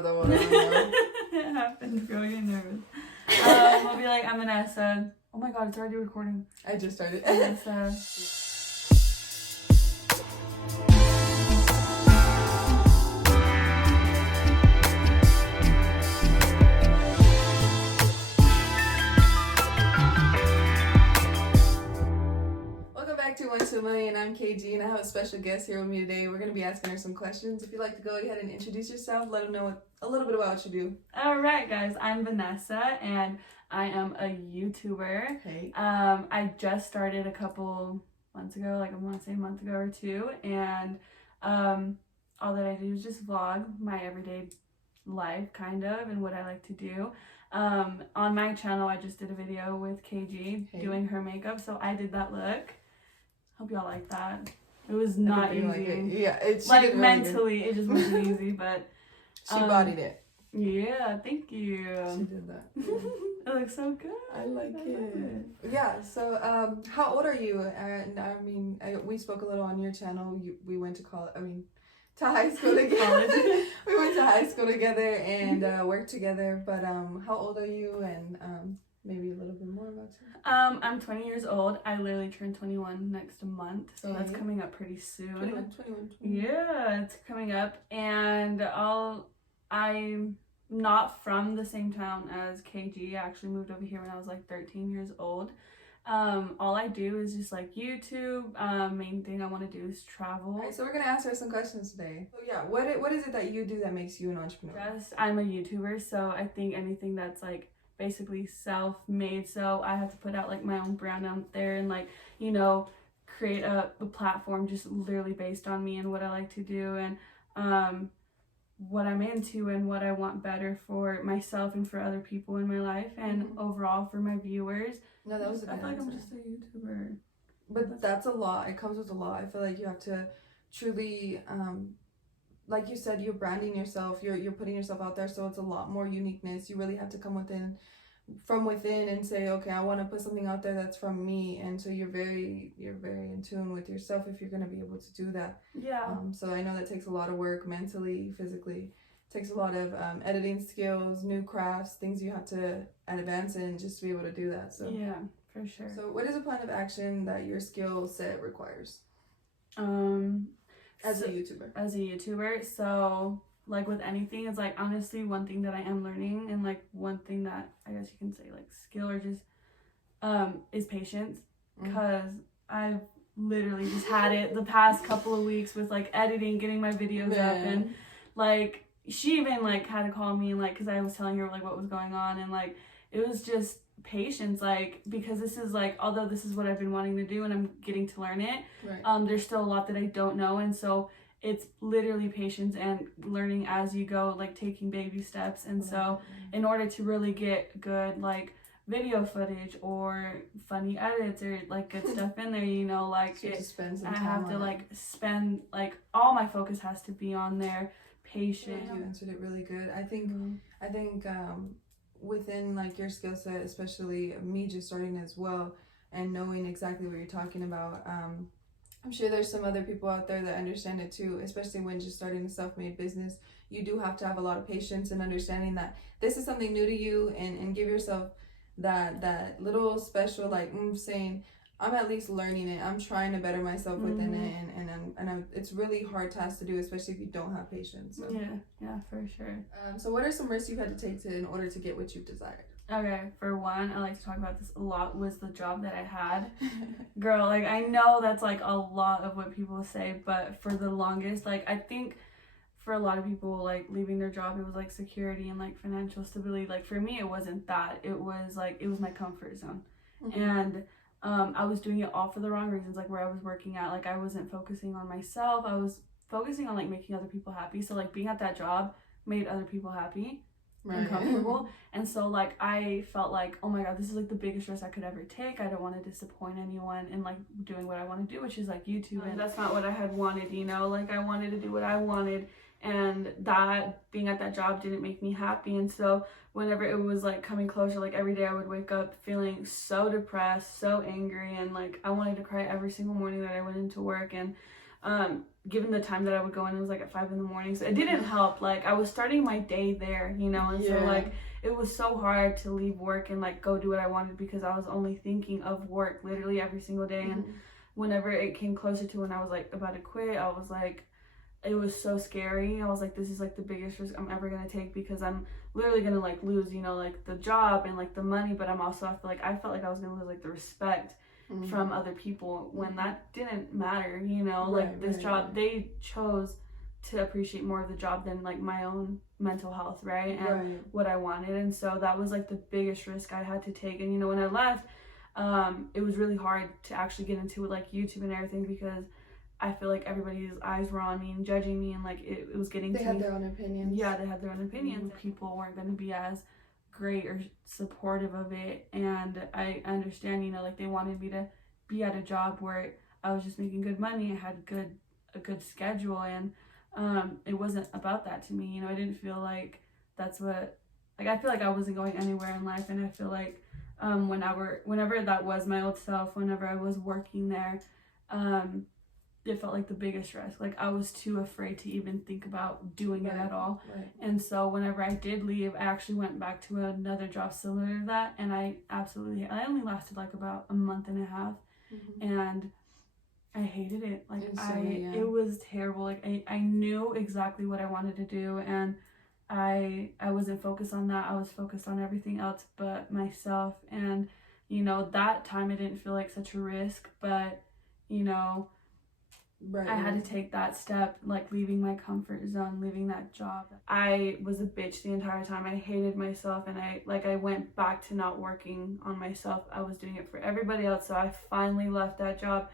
grab the water. It happens, girl. You're nervous. We'll be like, I'm Vanessa. Oh my god, it's already recording. I just started. Vanessa. Welcome back to 1 to a Million. I'm KG and I have a special guest here with me today. We're going to be asking her some questions. If you'd like to go ahead and introduce yourself, let them know a little bit about what you do. Alright guys, I'm Vanessa and I am a YouTuber. Hey. I just started a couple months ago, like I want to say a month ago or two, and all that I do is just vlog my everyday life kind of and what I like to do. On my channel I just did a video with KG doing her makeup, so I did that look. Hope y'all like that. It was not easy. Like it. Yeah, it's like mentally it just wasn't easy, but she bodied it. Yeah, thank you. She did that. It looks so good. I like it. Yeah, so how old are you? And I mean, we spoke a little on your channel. We went to college, to high school together. We went to high school together and worked together. But how old are you? And maybe a little bit more about you. I'm 20 years old. I literally turned 21 next month, so that's coming up pretty soon. 21. Yeah, it's coming up, and I'm not from the same town as KG. I actually moved over here when I was like 13 years old. All I do is just like YouTube. Main thing I want to do is travel. All right, so we're gonna ask her some questions today. So yeah, what is it that you do that makes you an entrepreneur? I'm a YouTuber, so I think anything that's like basically self-made, so I have to put out like my own brand out there and like, you know, create a platform just literally based on me and what I like to do and what I'm into and what I want better for myself and for other people in my life and overall for my viewers. No, that was a good I feel like answer. I'm just a YouTuber. But that's a lot. It comes with a lot. I feel like you have to truly, like you said, you're branding yourself. You're putting yourself out there, so it's a lot more uniqueness. You really have to come from within and say, okay, I want to put something out there that's from me. And so you're very in tune with yourself if you're going to be able to do that. Yeah. So I know that takes a lot of work mentally, physically. It takes a lot of editing skills, new crafts, things you have to advance in just to be able to do that. So yeah, for sure. So what is a plan of action that your skill set requires? As a YouTuber, so like with anything, it's like honestly one thing that I am learning and like one thing that I guess you can say like skill or just is patience, because I've literally just had it the past couple of weeks with like editing, getting my videos up, and like she even like had to call me and like because I was telling her like what was going on, and like it was just patience, like because this is like, although this is what I've been wanting to do and I'm getting to learn it, there's still a lot that I don't know, and so it's literally patience and learning as you go, like taking baby steps. And so in order to really get good like video footage or funny edits or like good stuff in there, you know, like so I have to like spend like all my focus has to be on there. Patient. You answered it really good. I think within like your skill set, especially me just starting as well and knowing exactly what you're talking about, I'm sure there's some other people out there that understand it too, especially when just starting a self-made business. You do have to have a lot of patience and understanding that this is something new to you, and give yourself that little special like saying, I'm at least learning it. I'm trying to better myself within it, and it's really hard task to do, especially if you don't have patience. So. Yeah, for sure. So what are some risks you've had to take in order to get what you've desired? Okay, for one, I like to talk about this a lot, was the job that I had. Girl, like I know that's like a lot of what people say, but for the longest, like I think for a lot of people, like leaving their job, it was like security and like financial stability. Like for me, it wasn't that. It was like, it was my comfort zone. And I was doing it all for the wrong reasons, like where I was working at, like I wasn't focusing on myself. I was focusing on like making other people happy. So like being at that job made other people happy and comfortable. And so like I felt like, oh my god, this is like the biggest risk I could ever take. I don't want to disappoint anyone in like doing what I want to do, which is like YouTube. And that's not what I had wanted, you know, like I wanted to do what I wanted, and that being at that job didn't make me happy. And so whenever it was like coming closer, like every day I would wake up feeling so depressed, so angry, and like I wanted to cry every single morning that I went into work. And given the time that I would go in, it was like at 5 a.m, so it didn't help. Like, I was starting my day there, you know, and so like it was so hard to leave work and like go do what I wanted, because I was only thinking of work literally every single day. And whenever it came closer to when I was like about to quit, I was like, it was so scary. I was like, this is like the biggest risk I'm ever gonna take, because I'm literally gonna like lose, you know, like the job and like the money, but I'm also, I felt like I was gonna lose like the respect from other people, when that didn't matter, you know. Like this job, they chose to appreciate more of the job than like my own mental health, right? And what I wanted. And so that was like the biggest risk I had to take. And you know, when I left, it was really hard to actually get into it, like YouTube and everything, because I feel like everybody's eyes were on me and judging me, and like it was getting they had their own opinions. Yeah, they had their own opinions. People weren't going to be as great or supportive of it. And I understand, you know, like they wanted me to be at a job where I was just making good money, I had a good schedule, and it wasn't about that to me, you know. I didn't feel like that's what, like, I feel like I wasn't going anywhere in life. And I feel like whenever that was my old self, whenever I was working there, it felt like the biggest risk. Like, I was too afraid to even think about doing it at all. And so whenever I did leave, I actually went back to another job similar to that, and I only lasted like about a month and a half, and I hated it. Like, it was terrible. Like, I knew exactly what I wanted to do, and I wasn't focused on that. I was focused on everything else but myself. And you know, that time it didn't feel like such a risk, but you know, I had to take that step, like leaving my comfort zone, leaving that job. I was a bitch the entire time. I hated myself, and I went back to not working on myself. I was doing it for everybody else. So I finally left that job,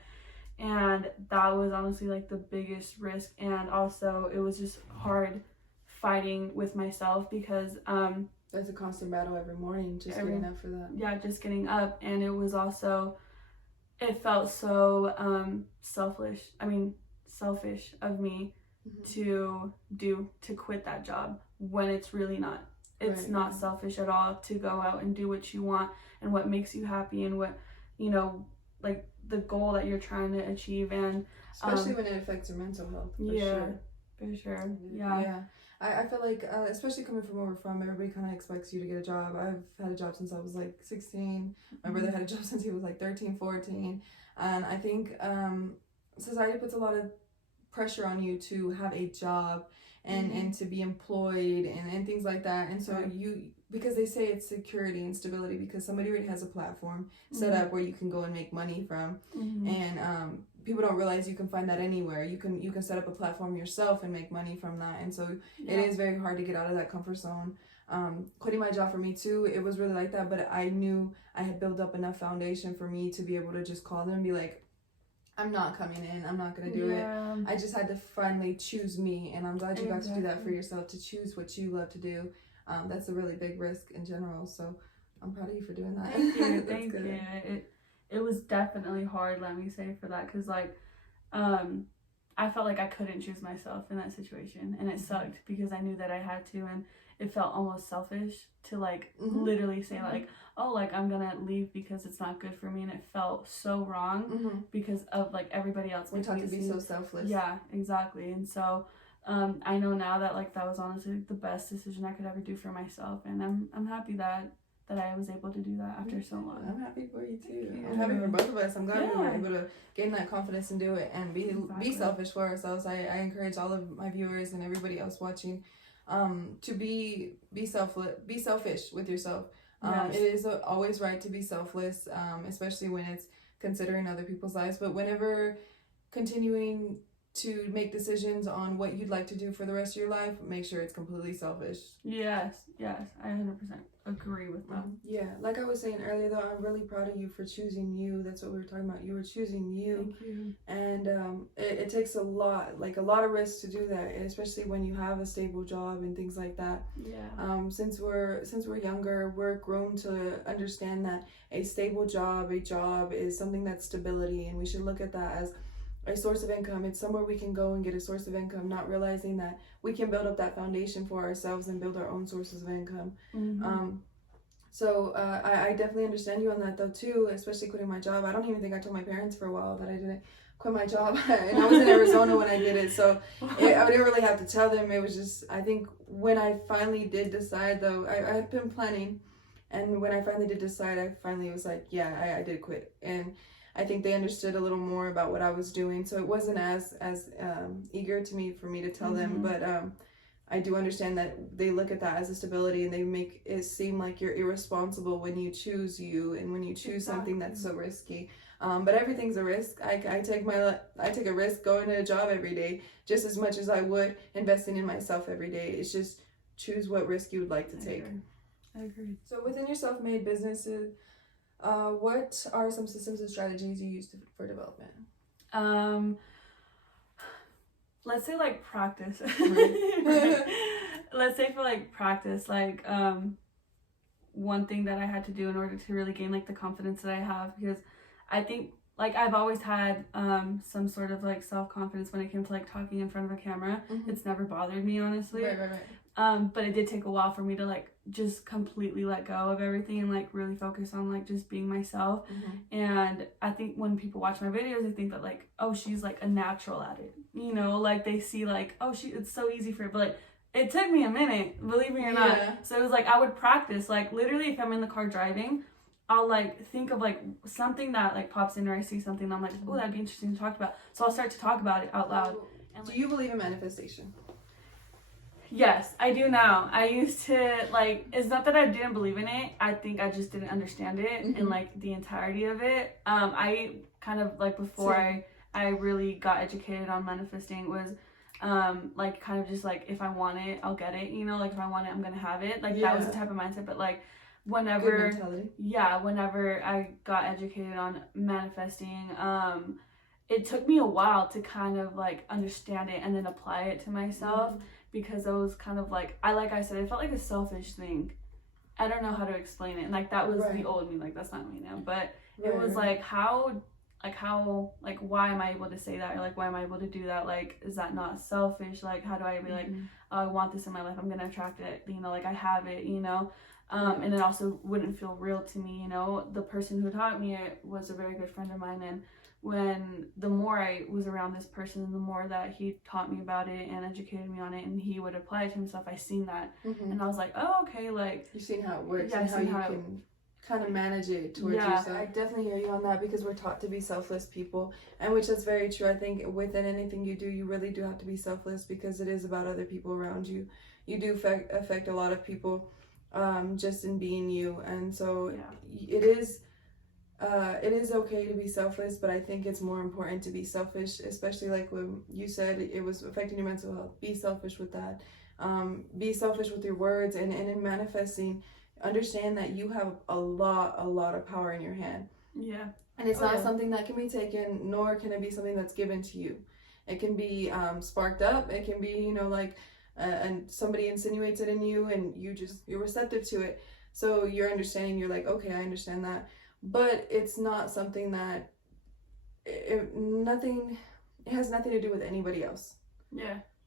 and that was honestly like the biggest risk. And also it was just hard fighting with myself, because that's a constant battle every morning, just getting up for that. Yeah, just getting up. And it was also, it felt so selfish of me to quit that job, when it's really not. It's not selfish at all to go out and do what you want and what makes you happy, and what, you know, like the goal that you're trying to achieve. And especially when it affects your mental health. For sure. Yeah. I feel like, especially coming from where we're from, everybody kind of expects you to get a job. I've had a job since I was like 16. My brother had a job since he was like 13, 14. And I think society puts a lot of pressure on you to have a job and to be employed and things like that. And so because they say it's security and stability, because somebody already has a platform set up where you can go and make money from. And people don't realize you can find that anywhere. You can set up a platform yourself and make money from that. And so it is very hard to get out of that comfort zone. Quitting my job for me too, it was really like that, but I knew I had built up enough foundation for me to be able to just call them and be like, I'm not coming in, I'm not gonna do it. I just had to finally choose me, and I'm glad you got to do that for yourself, to choose what you love to do. That's a really big risk in general, so I'm proud of you for doing that. Thank you. It was definitely hard, let me say, for that, because like I felt like I couldn't choose myself in that situation, and it sucked because I knew that I had to, and it felt almost selfish to like literally say like, oh, like I'm gonna leave because it's not good for me, and it felt so wrong because of like everybody else. We're taught to be so selfless. Yeah, exactly. And so I know now that like that was honestly the best decision I could ever do for myself, and I'm happy that I was able to do that after so long. I'm happy for you too. I'm happy for both of us. I'm glad we were able to gain that confidence and do it, and be selfish for ourselves. I encourage all of my viewers and everybody else watching to be selfish with yourself. It is always right to be selfless, especially when it's considering other people's lives. But whenever continuing to make decisions on what you'd like to do for the rest of your life, make sure it's completely selfish. Yes, I 100% agree with that. Yeah, like I was saying earlier though, I'm really proud of you for choosing you. That's what we were talking about. You were choosing you. Thank you. And it takes a lot of risk to do that, especially when you have a stable job and things like that. Yeah. Since we're younger, we're grown to understand that a stable job, is something that's stability, and we should look at that as a source of income. It's somewhere we can go and get a source of income, not realizing that we can build up that foundation for ourselves and build our own sources of income. So I definitely understand you on that though too, especially quitting my job. I don't even think I told my parents for a while that I didn't quit my job, and I was in Arizona when I did it, so I didn't really have to tell them. It was just, I think when I finally did decide though, I had been planning, and when I finally did decide, I finally was like, yeah, I did quit. And I think they understood a little more about what I was doing, so it wasn't as eager to me for me to tell them, but I do understand that they look at that as a stability, and they make it seem like you're irresponsible when you choose you and when you choose something that's so risky. But everything's a risk. I take a risk going to a job every day just as much as I would investing in myself every day. It's just choose what risk you would like to take. I agree. So within your self-made businesses, what are some systems and strategies you use for development? Let's say like practice. Let's say for like practice, like one thing that I had to do in order to really gain like the confidence that I have, because I think like I've always had some sort of like self-confidence when it came to like talking in front of a camera. It's never bothered me, honestly. Right. But it did take a while for me to like just completely let go of everything and like really focus on like just being myself. And I think when people watch my videos, they think that like, oh, she's like a natural at it, you know, like they see like, oh, it's so easy for her, but like it took me a minute, believe me or not. So it was like I would practice, like literally if I'm in the car driving, I'll like think of like something that like pops in, or I see something and I'm like, oh, that'd be interesting to talk about, so I'll start to talk about it out loud. And, do you believe in manifestation? Yes, I do now. I used to, like, it's not that I didn't believe in it. I think I just didn't understand it and, like, the entirety of it. I kind of, like, before I really got educated on manifesting was, like, kind of just, like, if I want it, I'll get it, you know? Like, if I want it, I'm going to have it. Like, that was the type of mindset. But, like, whenever I got educated on manifesting, it took me a while to kind of, like, understand it and then apply it to myself. Because it was kind of like I said, it felt like a selfish thing. I don't know how to explain it. And like that was the old me, like that's not me now. But it was like how why am I able to say that, or like why am I able to do that? Like, is that not selfish? Like, how do I be like, oh, I want this in my life, I'm gonna attract it, you know, like I have it, you know. And it also wouldn't feel real to me, you know. The person who taught me it was a very good friend of mine, and when the more I was around this person, the more that he taught me about it and educated me on it, and he would apply it to himself, I seen that. And I was like, oh, okay, like you've seen how it works, and how you can kind of manage it towards yourself. I definitely hear you on that, because we're taught to be selfless people, and which is very true. I think within anything you do, you really do have to be selfless, because it is about other people around you. You do affect a lot of people just in being you, and so it is okay to be selfless, but I think it's more important to be selfish, especially like when you said it was affecting your mental health. Be selfish with that. Be selfish with your words, and in manifesting, understand that you have a lot of power in your hand. And it's not something that can be taken, nor can it be something that's given to you. It can be sparked up. It can be, you know, like and somebody insinuates it in you, and you're receptive to it. So you're understanding, you're like, okay, I understand that. But it's not something that it has nothing to do with anybody else.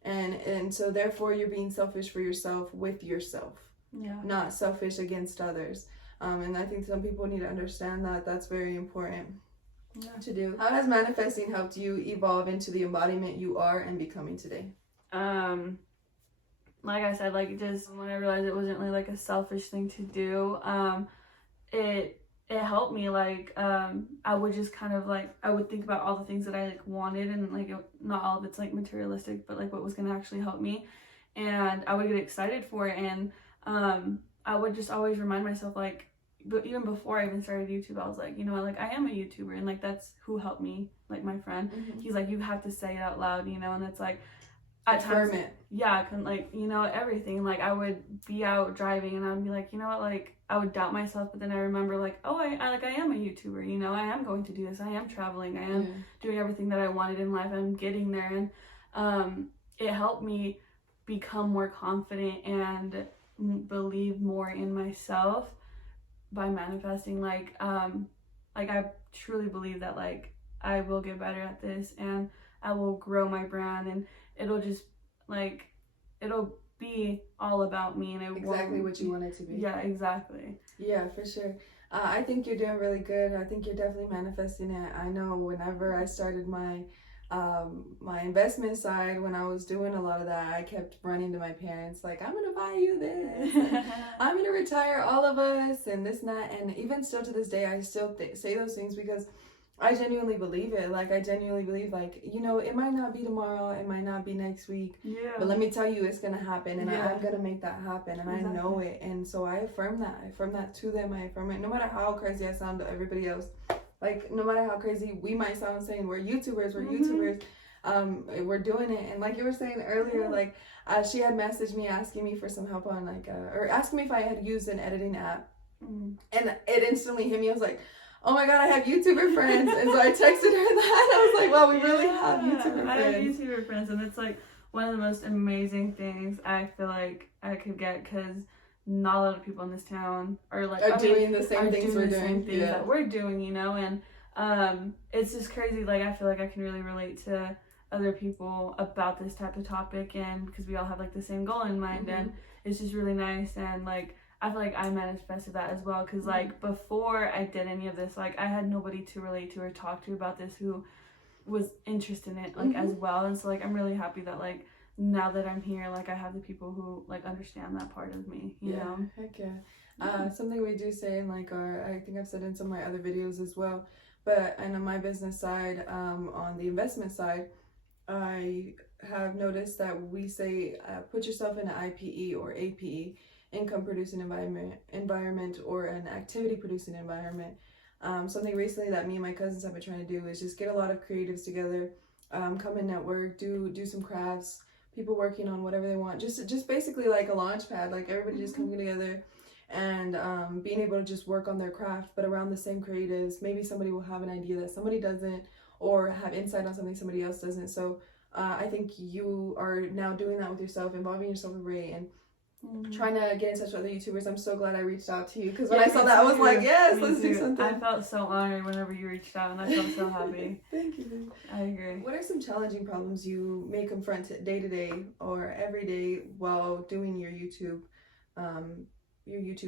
And so therefore you're being selfish for yourself, with yourself. Not selfish against others. And I think some people need to understand that. That's very important to do. How has manifesting helped you evolve into the embodiment you are and becoming today? Like I said, like just when I realized it wasn't really like a selfish thing to do, it helped me. Like I would just kind of like, I would think about all the things that I like wanted, and like not all of it's like materialistic, but like what was going to actually help me, and I would get excited for it. And I would just always remind myself, like, but even before I even started YouTube, I was like, you know what, like I am a YouTuber, and like that's who helped me. Like my friend, he's like, you have to say it out loud, you know. And it's like at times, I couldn't, like, you know, everything. Like I would be out driving and I'd be like, you know what, like I would doubt myself, but then I remember like, oh, I am a YouTuber, you know, I am going to do this, I am traveling, I am doing everything that I wanted in life, I'm getting there. And it helped me become more confident and believe more in myself by manifesting. Like I truly believe that like I will get better at this, and I will grow my brand, and it'll just like it'll be all about me, and it exactly what you want it to be. Yeah, exactly. Yeah, for sure. I think you're doing really good. I think you're definitely manifesting it. I know whenever I started my investment side, when I was doing a lot of that, I kept running to my parents like, I'm gonna buy you this, and I'm gonna retire all of us, and this and that. And even still to this day, I still say those things because I genuinely believe it. Like, I genuinely believe, like, it might not be tomorrow, it might not be next week, but let me tell you, it's gonna happen, and I'm gonna make that happen, and exactly. I know it. And so I affirm that. I affirm that to them. I affirm it no matter how crazy I sound to everybody else. Like, no matter how crazy we might sound saying we're YouTubers, we're doing it. And like you were saying earlier, like, she had messaged me asking me for some help on, like, or asking me if I had used an editing app. And it instantly hit me. I was like, oh my God, I have YouTuber friends. And so I texted her that. I was like, wow, we really have YouTuber friends. I have YouTuber friends, and it's like one of the most amazing things I feel like I could get, because not a lot of people in this town are doing the same things we're doing. That we're doing, and it's just crazy. Like, I feel like I can really relate to other people about this type of topic, and because we all have like the same goal in mind, and it's just really nice. And like, I feel like I manifested that as well, because like before I did any of this, like I had nobody to relate to or talk to about this who was interested in it like as well. And so like I'm really happy that like now that I'm here, like I have the people who like understand that part of me, you know? Heck yeah. Something we do say in like I think I've said in some of my other videos as well, but and on my business side, on the investment side, I have noticed that we say put yourself in an IPE or APE, income producing environment, or an activity producing environment. Something recently that me and my cousins have been trying to do is just get a lot of creatives together, come and network, do some crafts, people working on whatever they want, just basically like a launch pad, like everybody just coming together and being able to just work on their craft, but around the same creatives. Maybe somebody will have an idea that somebody doesn't, or have insight on something somebody else doesn't. So I think you are now doing that with yourself, involving yourself with Ray, and trying to get in touch with other YouTubers. I'm so glad I reached out to you, because when I saw that, I was like, yes, let's do something. I felt so honored whenever you reached out, and I felt so happy. Thank you. I agree. What are some challenging problems you may confront day to day or every day while doing your YouTube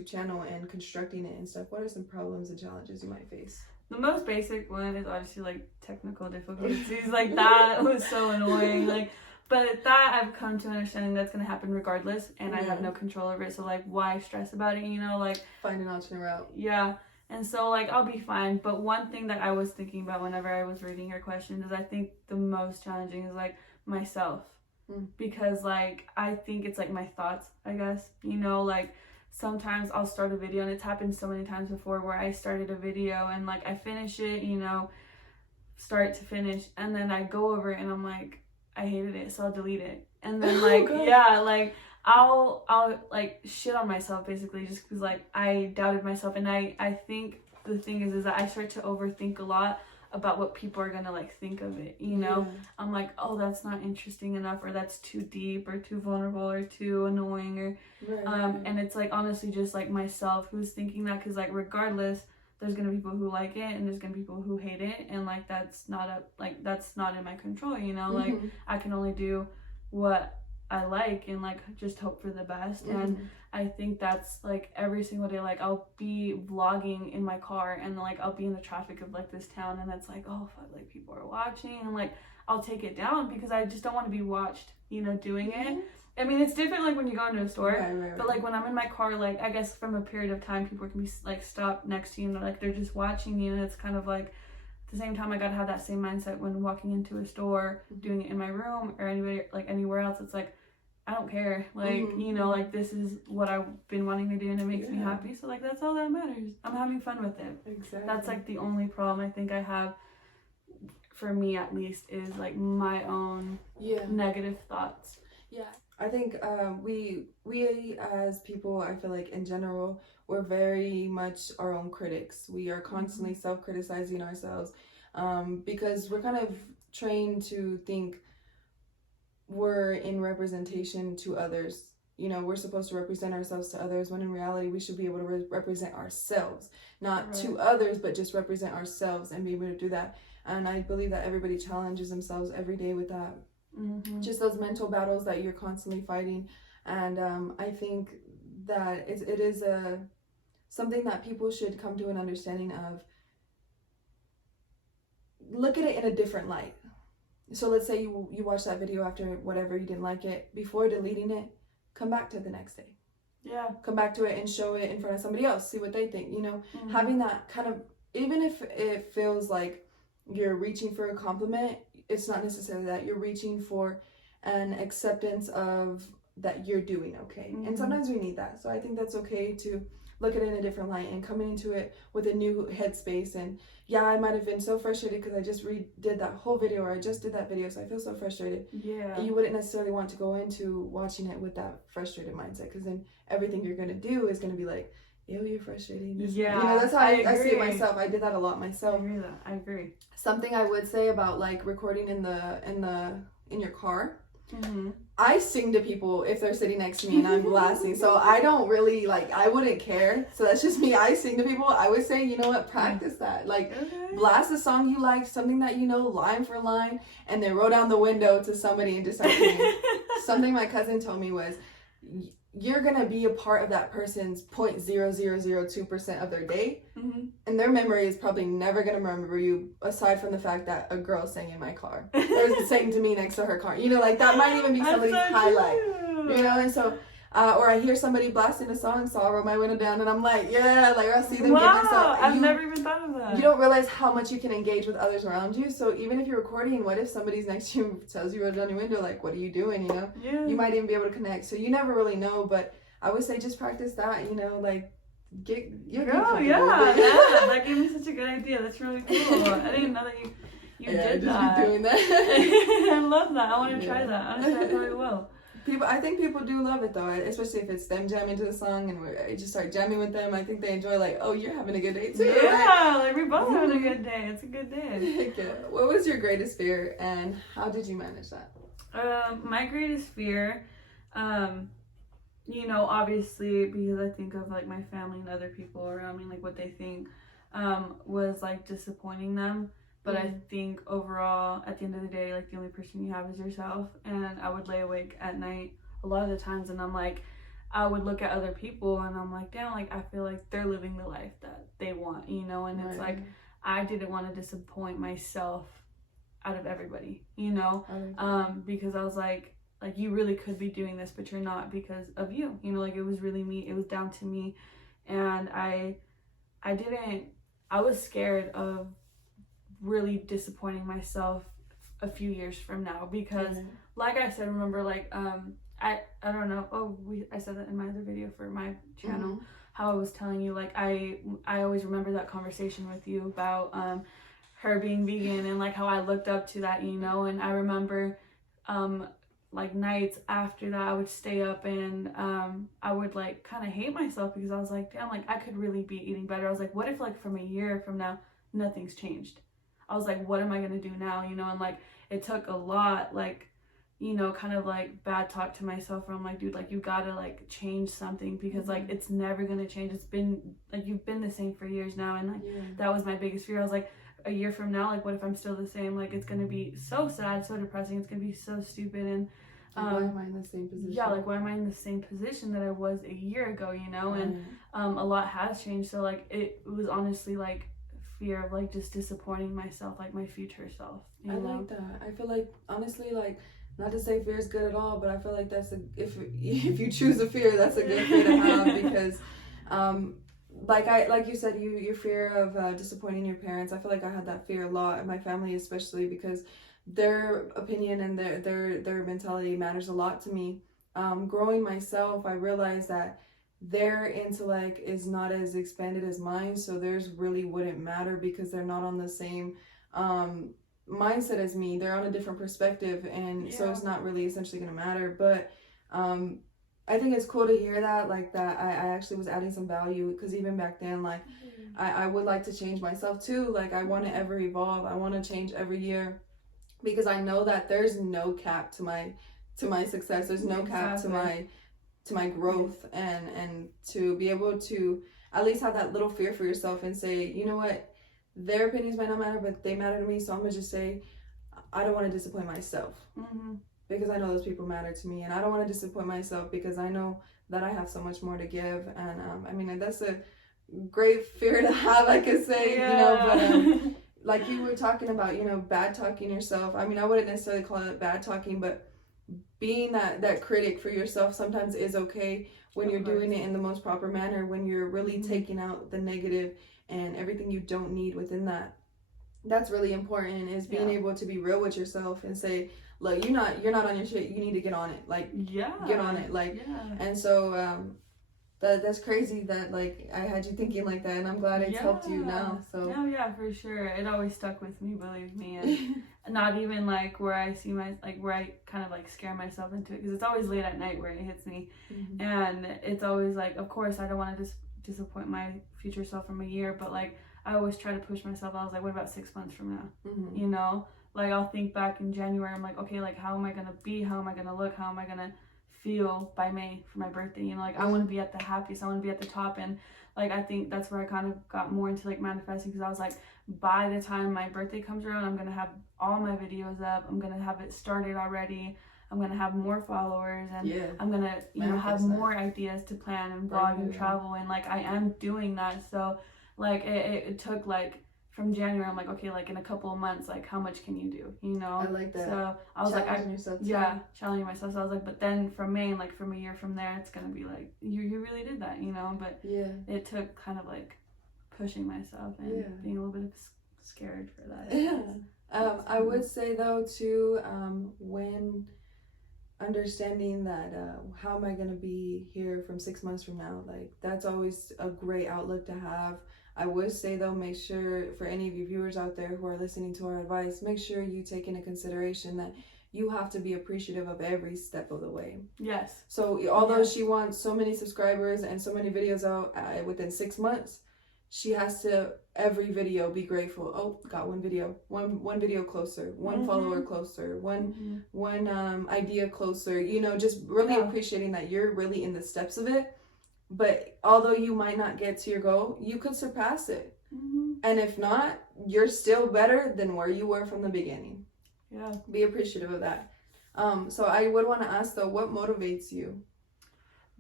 channel and constructing it and stuff? What are some problems and challenges you might face? The most basic one is obviously like technical difficulties. Like that was so annoying. Like, but that I've come to understanding that's gonna happen regardless, and I have no control over it. So like, why stress about it? Like find an alternate route. Yeah, and so like I'll be fine. But one thing that I was thinking about whenever I was reading your question is I think the most challenging is like myself, because like I think it's like my thoughts. I guess like. Sometimes I'll start a video, and it's happened so many times before where I started a video and like I finish it, start to finish, and then I go over it and I'm like, I hated it, so I'll delete it. And then like like I'll like shit on myself basically, just because like I doubted myself. And I think the thing is that I start to overthink a lot about what people are gonna like think of it. I'm like, oh, that's not interesting enough, or that's too deep, or too vulnerable, or too annoying, or and it's like honestly just like myself who's thinking that, because like regardless there's gonna be people who like it and there's gonna be people who hate it, and like that's not in my control. Like I can only do what I like and like just hope for the best. And I think that's like every single day, like I'll be vlogging in my car, and like I'll be in the traffic of like this town, and it's like, oh fuck, like people are watching, and like I'll take it down because I just don't want to be watched doing it. I mean, it's different like when you go into a store, but like when I'm in my car, like I guess from a period of time people can be like stopped next to you and like they're just watching you, and it's kind of like at the same time I gotta have that same mindset when walking into a store, doing it in my room, or anywhere else. It's like I don't care, like like this is what I've been wanting to do, and it makes me happy, so like that's all that matters. I'm having fun with it. Exactly. That's like the only problem I think I have, for me at least, is like my own negative thoughts. I think we as people, I feel like in general, we're very much our own critics. We are constantly self-criticizing ourselves, because we're kind of trained to think we're in representation to others. We're supposed to represent ourselves to others, when in reality we should be able to represent ourselves, not to others, but just represent ourselves and be able to do that. And I believe that everybody challenges themselves every day with that. Just those mental battles that you're constantly fighting. And I think that it is a something that people should come to an understanding of. Look at it in a different light. So let's say you watch that video after whatever, you didn't like it. Before deleting it, come back to it the next day. Yeah. Come back to it and show it in front of somebody else. See what they think. You know, Mm-hmm. having that kind of, even if it feels like you're reaching for a compliment, it's not necessarily that. You're reaching for an acceptance of that you're doing okay. Mm-hmm. And sometimes we need that. So I think that's okay to look at it in a different light and coming into it with a new headspace. And yeah, I might have been so frustrated because I just redid that whole video, or I just did that video, so I feel so frustrated. Yeah. And you wouldn't necessarily want to go into watching it with that frustrated mindset, because then everything you're going to do is going to be like, ew, you're frustrating. Yeah, you know, that's how I see it agree. myself. I did that a lot I myself. agree with that. I agree. Something I would say about like recording in your car. Mm-hmm. I sing to people if they're sitting next to me and I'm blasting. So I don't really like, I wouldn't care. So that's just me. I sing to people. I would say, you know what, practice that. Like, Okay. blast a song you like, something that you know, line for line, and then roll down the window to somebody and just start singing. Something my cousin told me was, you're going to be a part of that person's 0.0002% of their day. Mm-hmm. And their memory is probably never going to remember you, aside from the fact that a girl sang in my car. Or sang to me next to her car. You know, like, that might even be somebody's highlight. You know, and so, or I hear somebody blasting a song, so I'll roll my window down and I'm like, yeah, like, or I'll see them get next up. I've never even thought of that. You don't realize how much you can engage with others around you. So even if you're recording, what if somebody's next to you tells you roll down your window, like, what are you doing, you know? Yeah. You might even be able to connect. So you never really know, but I would say just practice that, you know, like, you'll get Girl, comfortable. yeah, that gave me such a good idea. That's really cool. I didn't know that you did just that. be doing that. I love that. I want to try that. Honestly, I probably will. I think people do love it though, especially if it's them jamming to the song and I just start jamming with them. I think they enjoy, like, oh, you're having a good day too. Yeah, like we're both having a good day. It's a good day. Okay. What was your greatest fear and how did you manage that? My greatest fear, you know, obviously because I think of like my family and other people around me, like what they think, was like disappointing them. But I think overall, at the end of the day, like the only person you have is yourself. And I would lay awake at night a lot of the times and I'm like, I would look at other people and I'm like, damn, like I feel like they're living the life that they want, you know? And it's like, I didn't want to disappoint myself out of everybody, you know? Because I was like you really could be doing this, but you're not because of you, you know? Like it was really me, it was down to me. And I was scared of really disappointing myself a few years from now because like I said, remember like I don't know, I said that in my other video for my channel, how I was telling you like I always remember that conversation with you about her being vegan and like how I looked up to that, you know. And I remember like nights after that I would stay up and I would like kind of hate myself because I was like, damn, like I could really be eating better. I was like, what if like from a year from now nothing's changed? I was like, what am I going to do now? You know, and like, it took a lot, like, you know, kind of like bad talk to myself where I'm like, dude, like you got to like change something because like, it's never going to change. It's been like, you've been the same for years now. And like, that was my biggest fear. I was like, a year from now, like, what if I'm still the same? Like, it's going to be so sad, so depressing. It's going to be so stupid. And why am I in the same position? Yeah, like, why am I in the same position that I was a year ago, you know? And a lot has changed. So like, it was honestly like, fear of like just disappointing myself, like my future self. You know? Like that. I feel like honestly, like, not to say fear is good at all, but I feel like that's if you choose a fear, that's a good fear to have because, like you said, your fear of disappointing your parents. I feel like I had that fear a lot, and my family especially because their opinion and their mentality matters a lot to me. Growing myself, I realized that their intellect is not as expanded as mine, so theirs really wouldn't matter because they're not on the same mindset as me. They're on a different perspective, and so it's not really essentially going to matter. But I think it's cool to hear that, like that I actually was adding some value because even back then, like I would like to change myself too. Like I want to ever evolve. I want to change every year because I know that there's no cap to my success. There's no cap to my growth and to be able to at least have that little fear for yourself and say, you know what, their opinions might not matter, but they matter to me. So I'm gonna just say, I don't want to disappoint myself because I know those people matter to me, and I don't want to disappoint myself because I know that I have so much more to give. And I mean, that's great fear to have, I could say, Yeah. you know, but like you were talking about, you know, bad talking yourself. I mean, I wouldn't necessarily call it bad talking, but being that critic for yourself sometimes is okay when you're doing it in the most proper manner, when you're really taking out the negative and everything you don't need within that. That's really important, is being able to be real with yourself and say, look, you're not on your shit, you need to get on it, like get on it, like and so that's crazy that like I had you thinking like that, and I'm glad it's helped you now. So no, yeah, for sure, it always stuck with me, believe me. And not even like where I see my, like where I kind of like scare myself into it, because it's always late at night where it hits me. And it's always like, of course I don't want to disappoint my future self from a year, but like I always try to push myself. I was like, what about 6 months from now? You know, like I'll think back in January, I'm like, okay, like how am I gonna be, how am I gonna look, how am I gonna feel by May for my birthday? You know, like I want to be at the happiest, I want to be at the top. And like I think that's where I kind of got more into like manifesting, because I was like, by the time my birthday comes around, I'm gonna have all my videos up, I'm gonna have it started already, I'm gonna have more followers, and I'm gonna, you know, have more ideas to plan and vlog and travel, and like I am doing that. So like it took like from January, I'm like, okay, like in a couple of months, like how much can you do, you know? I like that. So I was challenging yourself too. challenging myself. So I was like, but then from May, and like from a year from there, it's gonna be like you really did that, you know? But it took kind of like pushing myself and being a little bit scared for that. I would say though too, when understanding that how am I gonna be here from 6 months from now, like that's always a great outlook to have. I would say though, make sure for any of you viewers out there who are listening to our advice, make sure you take into consideration that you have to be appreciative of every step of the way. Yes. So although she wants so many subscribers and so many videos out within 6 months, she has to every video be grateful. Oh, got one video, one video closer, one follower closer, one idea closer. You know, just really appreciating that you're really in the steps of it. But although you might not get to your goal, you could surpass it. And if not, you're still better than where you were from the beginning. Yeah. Be appreciative of that. So I would want to ask though, what motivates you?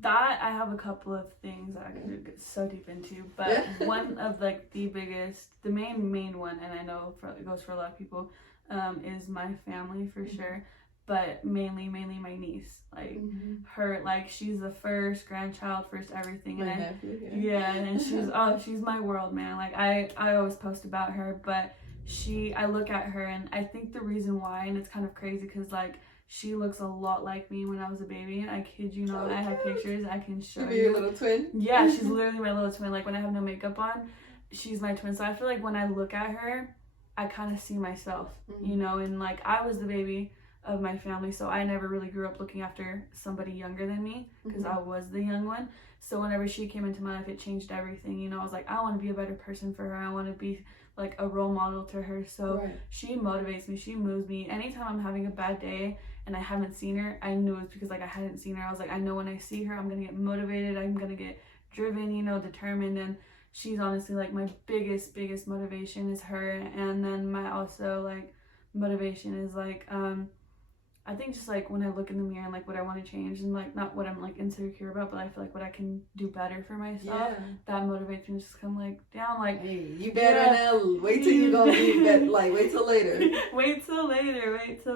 That I have a couple of things that I could get so deep into, but one of like the main one, and I know it goes for a lot of people, is my family for sure. But mainly my niece, like her, like she's the first grandchild, first everything, and and she's my world, man. Like I always post about her, but I look at her and I think the reason why, and it's kind of crazy because like she looks a lot like me when I was a baby. I kid you not, I have pictures I can show you. Your little twin? Yeah, she's literally my little twin. Like when I have no makeup on, she's my twin. So I feel like when I look at her, I kind of see myself, you know, and like I was the baby of my family, so I never really grew up looking after somebody younger than me because I was the young one. So whenever she came into my life, it changed everything, you know. I was like, I want to be a better person for her, I want to be like a role model to her. So she motivates me, she moves me. Anytime I'm having a bad day and I haven't seen her, I knew it was because like I hadn't seen her. I was like, I know when I see her, I'm gonna get motivated, I'm gonna get driven, you know, determined. And she's honestly like my biggest motivation is her. And then my also like motivation is like I think just like when I look in the mirror and like what I want to change, and like not what I'm like insecure about, but I feel like what I can do better for myself, that motivates me to just come like down, like, hey, you better now, wait till you gonna be better, like wait till later. wait till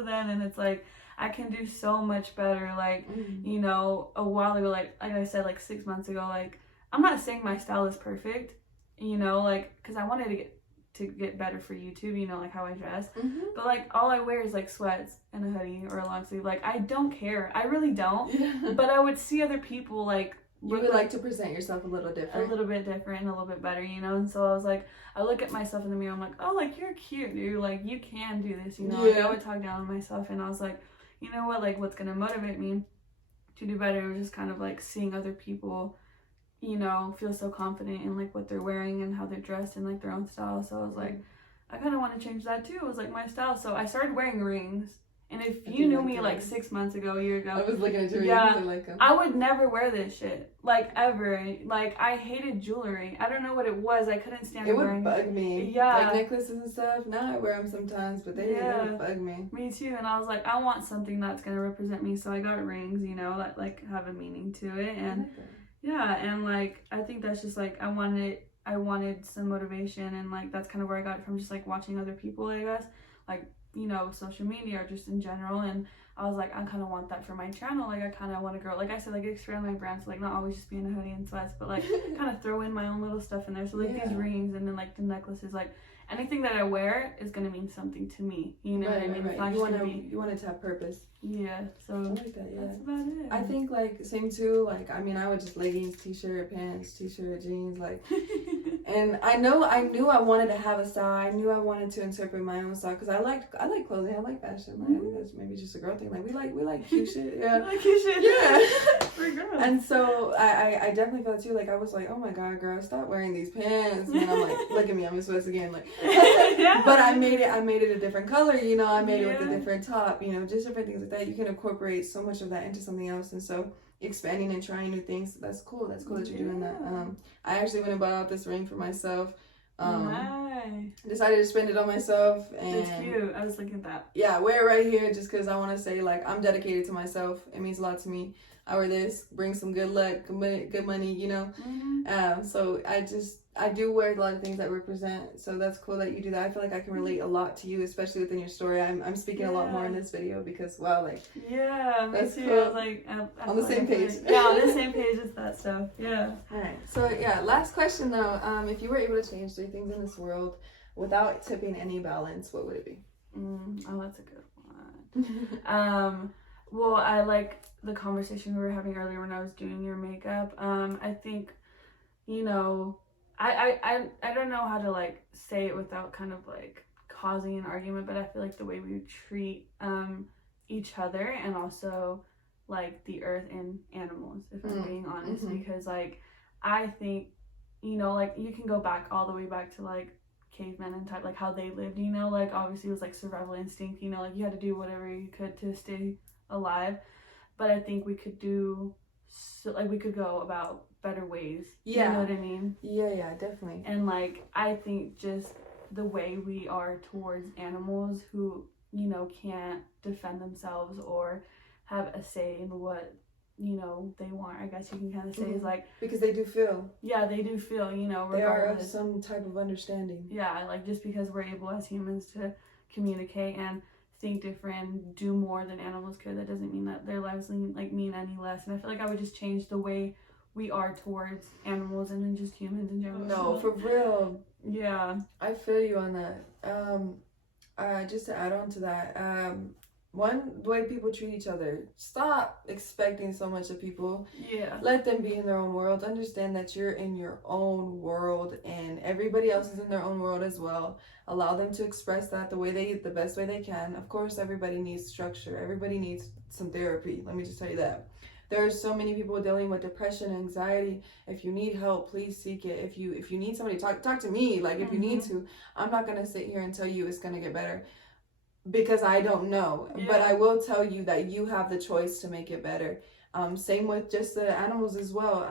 then. And it's like I can do so much better. Like you know, a while ago, like I said, like 6 months ago, like I'm not saying my style is perfect, you know, like because I wanted to get better for YouTube, you know, like how I dress. But like all I wear is like sweats and a hoodie or a long sleeve. Like I don't care, I really don't. But I would see other people like you would like to present yourself a little bit different and a little bit better, you know. And so I was like, I look at myself in the mirror, I'm like, oh, like you're cute, dude, like you can do this, you know. Like, I would talk down on myself, and I was like, you know what, like what's gonna motivate me to do better was just kind of like seeing other people, you know, feel so confident in like what they're wearing and how they're dressed and like their own style. So I was like, I kind of want to change that too. It was like my style. So I started wearing rings. And if you knew me like 6 months ago, a year ago, I was looking at your rings. I would never wear this shit, like ever. Like I hated jewelry. I don't know what it was. I couldn't stand it. Wearing. It would bug me. Like necklaces and stuff. Now I wear them sometimes, but they would bug me. Me too. And I was like, I want something that's gonna represent me. So I got rings, you know, that like have a meaning to it. And Yeah, and like I think that's just like I wanted some motivation, and like that's kind of where I got it from, just like watching other people, I guess, like, you know, social media or just in general. And I was like, I kind of want that for my channel. Like I kind of want to grow, like I said, like expand my brand, so like not always just be in a hoodie and sweats, but like kind of throw in my own little stuff in there. So like these rings and then like the necklaces, like anything that I wear is gonna mean something to me, you know what I mean? Right. You want it to have purpose. Yeah, so I like that. that's about it. I think like same too. Like I mean, I would just leggings, t-shirt, pants, t-shirt, jeans, like. And I knew I wanted to have a style. I knew I wanted to interpret my own style because I like clothing. I like fashion. Like, I think that's maybe just a girl thing. Like we like cute shit. Yeah. We like cute shit. Yeah. We're girls. And so I definitely felt too. Like I was like, oh my god, girl, stop wearing these pants. And I'm like, look at me, I'm in sweats again. Like, Yeah. but I made it a different color. You know, I made it with a different top. You know, just different things like that. You can incorporate so much of that into something else. And so expanding and trying new things, that's cool that you're doing that. I actually went and bought out this ring for myself. Nice. Decided to spend it on myself, and It's cute. I was looking at that. Yeah, wear it right here just because I want to say like I'm dedicated to myself. It means a lot to me. I wear this, bring some good luck, good money, you know. So I do wear a lot of things that represent. So that's cool that you do that. I feel like I can relate a lot to you, especially within your story. I'm speaking a lot more in this video because wow, like me that's too. cool. I was like on the same page. On the same page as that stuff. Yeah. All right. So yeah, last question though. If you were able to change 3 things in this world without tipping any balance, what would it be? Oh, that's a good one. Well, I like the conversation we were having earlier when I was doing your makeup. I think, you know, I don't know how to like say it without kind of like causing an argument, but I feel like the way we treat each other and also like the earth and animals, if I'm being honest, because like I think, you know, like you can go back all the way back to like cavemen and type, like how they lived, you know, like obviously it was like survival instinct, you know, like you had to do whatever you could to stay alive. But I think we could we could go about better ways. Yeah. You know what I mean? Yeah, definitely. And like I think just the way we are towards animals who, you know, can't defend themselves or have a say in what, you know, they want, I guess you can kind of say, is like because they do feel. Yeah, they do feel, you know, they are of some type of understanding. Yeah, like just because we're able as humans to communicate and think different, do more than animals could, that doesn't mean that their lives mean any less. And I feel like I would just change the way we are towards animals and then just humans in general. No, for real. Yeah, I feel you on that. Just to add on to that, the way people treat each other. Stop expecting so much of people. Yeah. Let them be in their own world. Understand that you're in your own world and everybody else is in their own world as well. Allow them to express that the best way they can. Of course, everybody needs structure. Everybody needs some therapy. Let me just tell you that. There are so many people dealing with depression, anxiety. If you need help, please seek it. If you need somebody to talk to me. Like if you need to, I'm not gonna sit here and tell you it's gonna get better, because I don't know. Yeah. But I will tell you that you have the choice to make it better. Same with just the animals as well.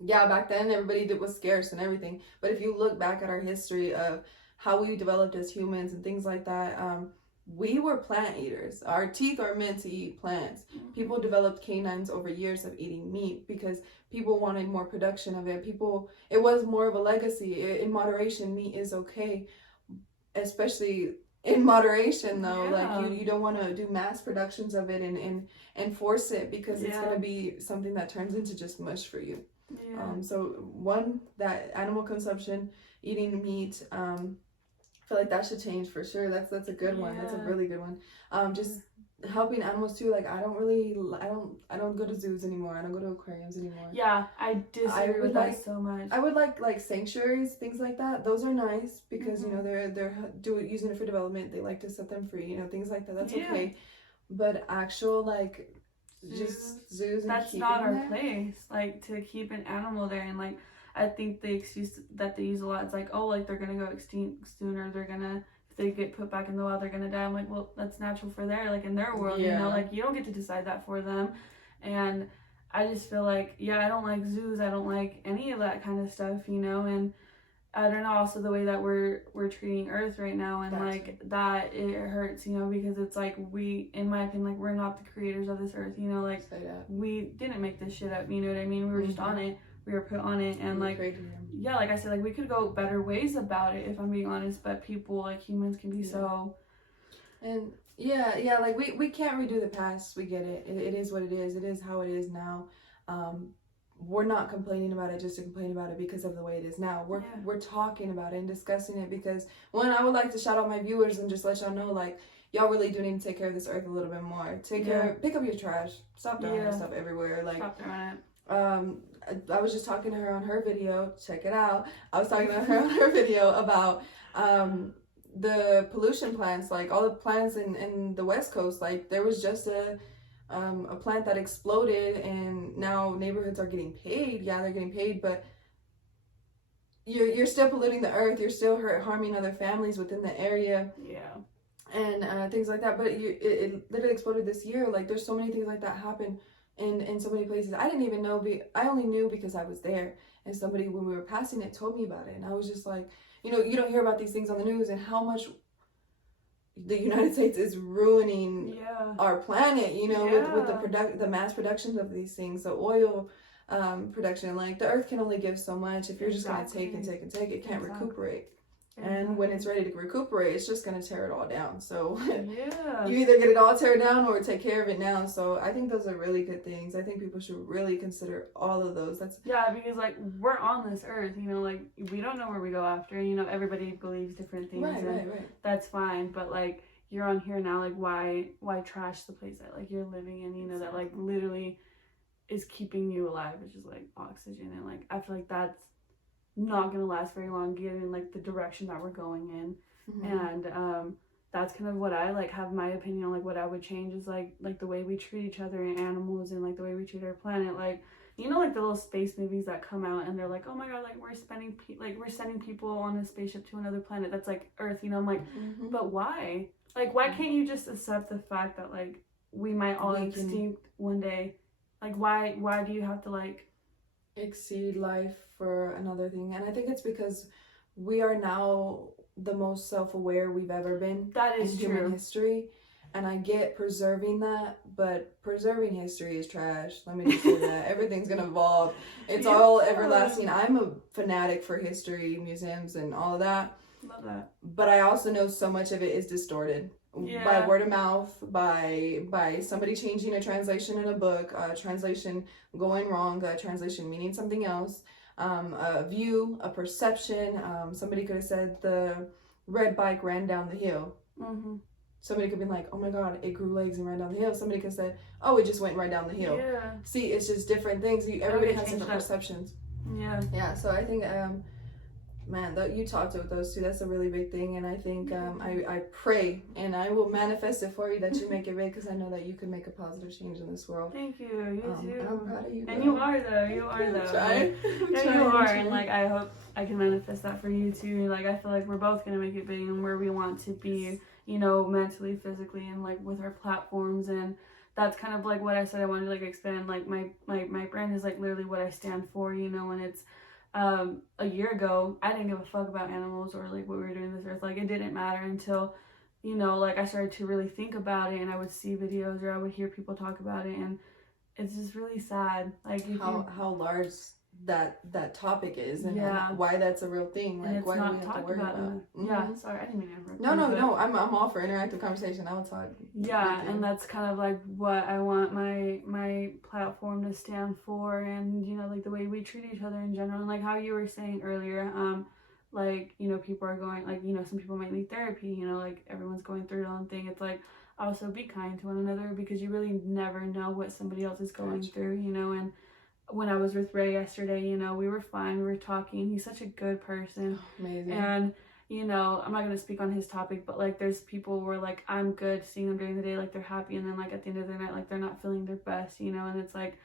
Yeah, back then everybody was scarce and everything. But if you look back at our history of how we developed as humans and things like that, we were plant eaters. Our teeth are meant to eat plants. People developed canines over years of eating meat because people wanted more production of it. It was more of a legacy. In moderation, meat is okay, especially in moderation though. Yeah. Like you don't want to do mass productions of it and force it, because it's going to be something that turns into just mush for you. So that animal consumption, eating meat, I feel like that should change for sure. That's a good one. That's a really good one. Just helping animals too. Like I don't go to zoos anymore. I don't go to aquariums anymore. Yeah, I disagree with that so much. I would like sanctuaries, things like that. Those are nice because you know they're using it for development. They like to set them free. You know, things like that. That's okay. But actual like just zoos. That's not our place. Like to keep an animal there, and like I think the excuse that they use a lot is like, oh, like they're gonna go extinct soon, or if they get put back in the wild, they're gonna die. I'm like, well, that's natural for in their world, you know, like you don't get to decide that for them. And I just feel like, I don't like zoos, I don't like any of that kind of stuff, you know. And I don't know, also the way that we're treating Earth right now, and Gotcha. like that it hurts, you know, because it's like we, in my opinion, like we're not the creators of this Earth, you know, like we didn't make this shit up, you know what I mean? We were just on it, we were put on it, and like yeah, like I said, like we could go better ways about it if I'm being honest, but people, like humans, can be so. And yeah, like we can't redo the past. We get it. It is what it is. It is how it is now. We're not complaining about it just to complain about it because of the way it is now. We're talking about it and discussing it because, one, I would like to shout out my viewers and just let y'all know, like, y'all really do need to take care of this earth a little bit more. Pick up your trash. Stop throwing your stuff everywhere. Like, stop throwing it. I was just talking to her on her video. Check it out. I was talking to her on her video about the pollution plants, like all the plants in the West Coast. Like, there was just a plant that exploded, and now neighborhoods are getting paid. Yeah, they're getting paid, but you're still polluting the earth. You're still harming other families within the area. Yeah. And things like that. But it literally exploded this year. Like, there's so many things like that happen in so many places. I didn't even know. I only knew because I was there, and somebody, when we were passing it, told me about it, and I was just like, you know, you don't hear about these things on the news and how much the United States is ruining our planet, you know, with the mass production of these things, the oil production. Like, the earth can only give so much. If you're just going to take and take and take, it can't recuperate. And when it's ready to recuperate, it's just going to tear it all down. So you either get it all tear down or take care of it now. So I think those are really good things. I think people should really consider all of those. Because like we're on this earth, you know, like we don't know where we go after. You know, everybody believes different things, right. That's fine. But like, you're on here now, like why trash the place that like you're living in? You know, that like literally is keeping you alive, which is like oxygen, and like I feel like that's not gonna last very long given like the direction that we're going in. And that's kind of what I like have my opinion on, like what I would change is like the way we treat each other and animals, and like the way we treat our planet. Like, you know, like the little space movies that come out and they're like, oh my god, like we're sending people on a spaceship to another planet that's like Earth, you know. I'm like, but why? Like, why can't you just accept the fact that like we might all extinct one day? Like, why do you have to like exceed life for another thing? And I think it's because we are now the most self-aware we've ever been. That is in human history. And I get preserving that, but preserving history is trash. Let me just say that. Everything's gonna evolve. It's all everlasting. I'm a fanatic for history, museums, and all of that. Love that. But I also know so much of it is distorted. By word of mouth, by somebody changing a translation in a book, a translation going wrong, a translation meaning something else, a view, a perception. Somebody could have said the red bike ran down the hill. Somebody could have been like, oh my god, it grew legs and ran down the hill. Somebody could have said, oh, it just went right down the hill. See, it's just different things. Everybody has different perceptions. So I think man, you talked with those two. That's a really big thing, and I think I pray and I will manifest it for you that you make it big, because I know that you can make a positive change in this world. Thank you. You too. And I'm proud of you. And you are though. You are though. You are, and like I hope I can manifest that for you too. Like I feel like we're both gonna make it big and where we want to be. You know, mentally, physically, and like with our platforms. And that's kind of like what I said. I wanted to like expand. Like my brand is like literally what I stand for. You know, and it's. A year ago, I didn't give a fuck about animals or like what we were doing on this earth. Like, it didn't matter until, you know, like I started to really think about it, and I would see videos or I would hear people talk about it, and it's just really sad. Like how large that topic is, and why that's a real thing. Like, why do we have to worry about it? Sorry, I didn't mean to interrupt. No, I'm all for interactive conversation. I will talk. And that's kind of like what I want my platform to stand for, and you know, like the way we treat each other in general, and like how you were saying earlier, like, you know, people are going, like, you know, some people might need therapy, you know, like everyone's going through their own thing. It's like, also be kind to one another, because you really never know what somebody else is going through, you know. And when I was with Ray yesterday, you know, we were fine, we were talking. He's such a good person. Amazing. And, you know, I'm not going to speak on his topic, but like there's people where like I'm good seeing them during the day, like they're happy, and then like at the end of the night, like they're not feeling their best, you know. And it's like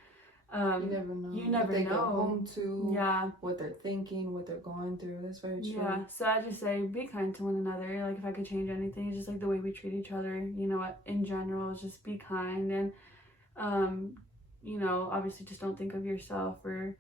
you never know. You never what they know. Go home to, what they're thinking, what they're going through. That's very true. Yeah. So I just say be kind to one another. Like if I could change anything, it's just like the way we treat each other. You know, in general, is just be kind, and you know, obviously just don't think of yourself, or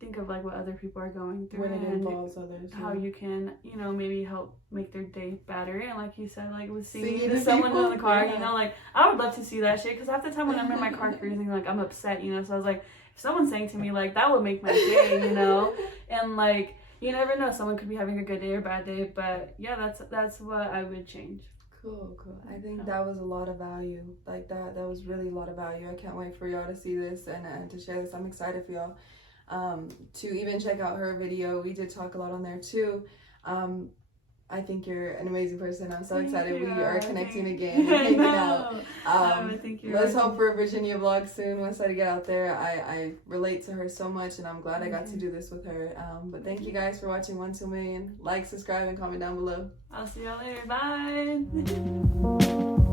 think of like what other people are going through when it and involves others. how you can, you know, maybe help make their day better. And like you said, like with singing Singing to to someone people, in the car, yeah. you know, like I would love to see that shit, because half the time when I'm in my car cruising, like I'm upset, you know, so I was like, if someone sang to me, like that would make my day, you know. And like you never know, someone could be having a good day or bad day, but yeah, that's what I would change. Cool. I think that was a lot of value. Like that was really a lot of value. I can't wait for y'all to see this and to share this. I'm excited for y'all to even check out her video. We did talk a lot on there too. I think you're an amazing person. I'm so excited we are connecting again and hanging out. Let's hope for a Virginia vlog soon once I get out there. I relate to her so much, and I'm glad I got to do this with her. But thank you guys for watching 1 to 1 million. Like, subscribe, and comment down below. I'll see y'all later. Bye.